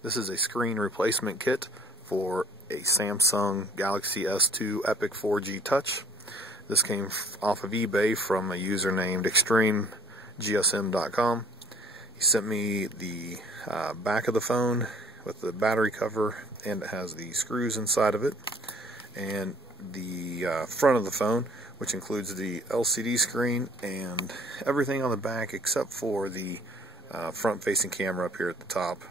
This is a screen replacement kit for a Samsung Galaxy S2 Epic 4G Touch. This came off of eBay from a user named extremegsm.com. He sent me the back of the phone with the battery cover, and it has the screws inside of it, and the front of the phone, which includes the LCD screen and everything on the back except for the front-facing camera up here at the top.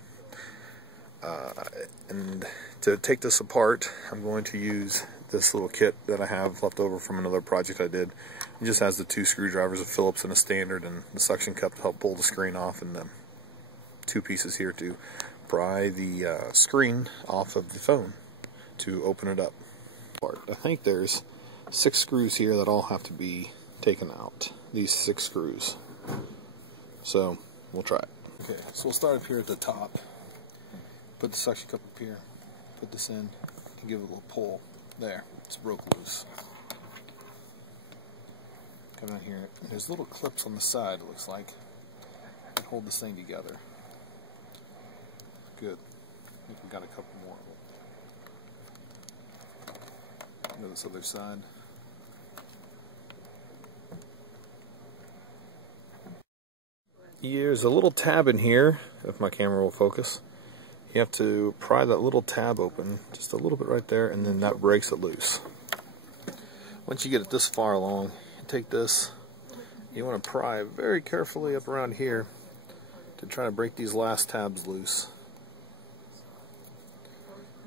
And to take this apart, I'm going to use this little kit that I have left over from another project I did. It just has the 2 screwdrivers, a Phillips and a standard, and the suction cup to help pull the screen off, and the 2 pieces here to pry the screen off of the phone to open it up. I think there's 6 screws here that all have to be taken out. These 6 screws. So we'll try it. Okay, so we'll start up here at the top. Put the suction cup up here. Put this in and give it a little pull. There, it's broke loose. Come down here. There's little clips on the side, it looks like, that hold this thing together. Good. I think we've got a couple more of them. Go to this other side. There's a little tab in here, if my camera will focus. You have to pry that little tab open, just a little bit right there, and then that breaks it loose. Once you get it this far along, you take this, you want to pry very carefully up around here to try to break these last tabs loose.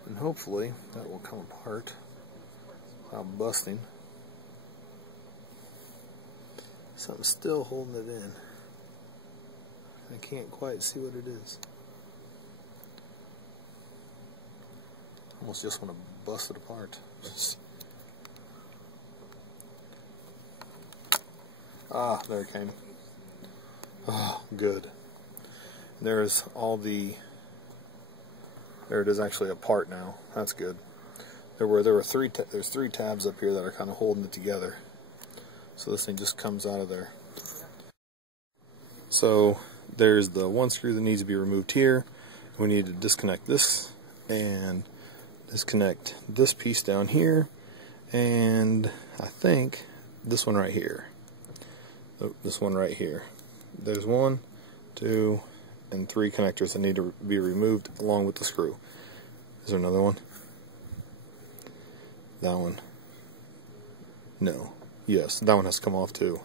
And hopefully that will come apart without busting. Something's still holding it in. I can't quite see what it is. Almost just want to bust it apart. Ah, there it came. Oh, good. There's all the... There it is actually apart now. That's good. There's 3 tabs up here that are kind of holding it together. So this thing just comes out of there. So there's the 1 screw that needs to be removed here. We need to disconnect this and disconnect this piece down here, and I think this one right here. This one right here. There's 1, 2, and 3 connectors that need to be removed along with the screw. Is there another one? That one. No. Yes, that one has to come off too.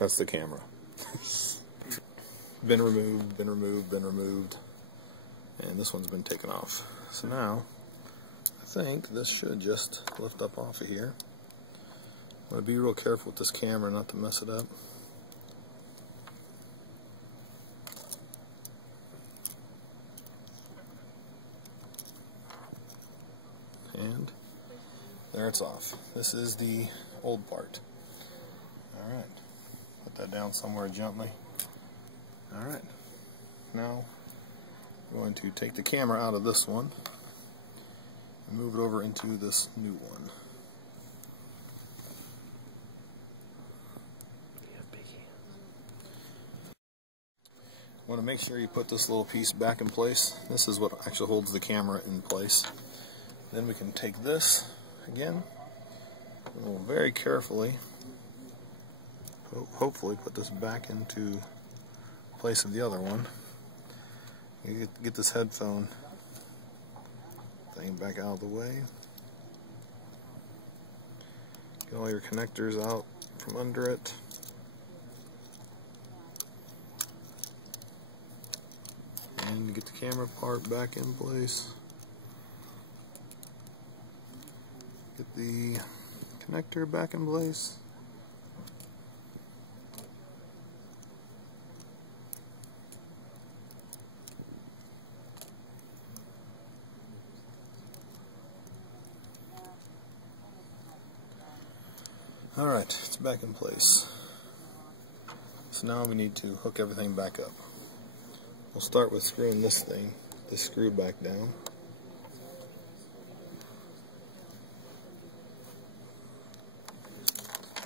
That's the camera. Been removed, been removed, been removed. And this one's been taken off. So now, I think this should just lift up off of here. I'm going to be real careful with this camera not to mess it up. And there it's off. This is the old part. Alright, put that down somewhere gently. Alright, now I'm going to take the camera out of this one and move it over into this new one. You want to make sure you put this little piece back in place. This is what actually holds the camera in place. Then we can take this again and we'll very carefully, hopefully, put this back into place of the other one. You get this headphone thing back out of the way. Get all your connectors out from under it. And get the camera part back in place. Get the connector back in place. Alright, it's back in place. So now we need to hook everything back up. We'll start with screwing this screw back down.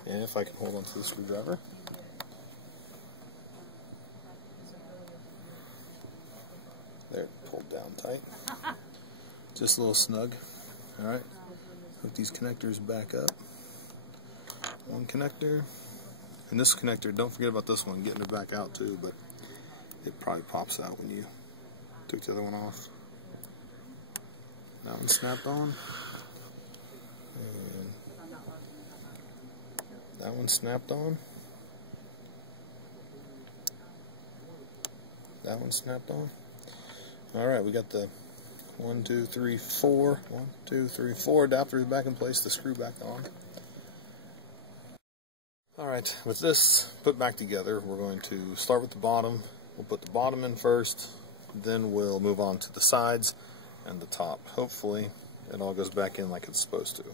And if I can hold onto the screwdriver. There, pulled down tight. Just a little snug. Alright, hook these connectors back up. One connector. And this connector, don't forget about this one, getting it back out too, but it probably pops out when you took the other one off. That one snapped on. And that one snapped on. That one snapped on. Alright, we got the 1, 2, 3, 4. 1, 2, 3, 4 adapters back in place, the screw back on. Alright, with this put back together, we're going to start with the bottom. We'll put the bottom in first, then we'll move on to the sides and the top. Hopefully it all goes back in like it's supposed to.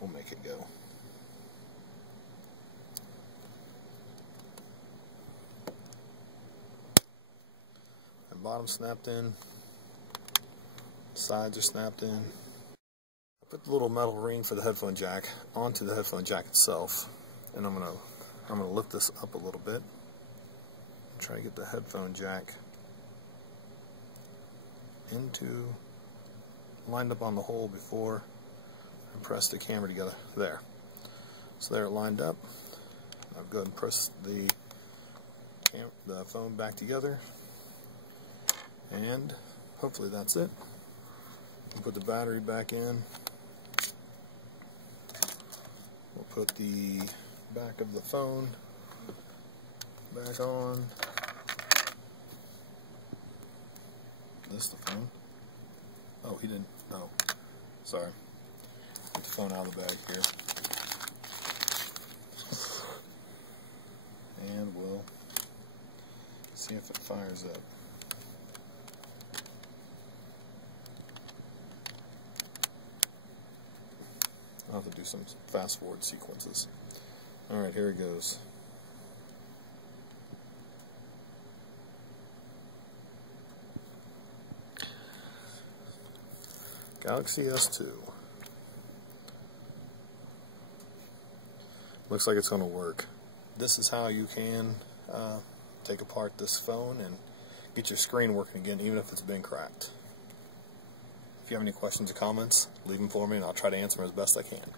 We'll make it go. The bottom snapped in, sides are snapped in. I put the little metal ring for the headphone jack onto the headphone jack itself, and I'm gonna lift this up a little bit. Try to get the headphone jack lined up on the hole before I press the camera together. There. So there, it lined up. I'll go ahead and press the phone back together, and hopefully that's it. We'll put the battery back in. We'll put the back of the phone back on. This the phone? Oh, he didn't. Oh, sorry. Get the phone out of the bag here. And we'll see if it fires up. I'll have to do some fast forward sequences. Alright, here it goes. Galaxy S2. Looks like it's going to work. This is how you can take apart this phone and get your screen working again, even if it's been cracked. If you have any questions or comments, leave them for me and I'll try to answer them as best I can.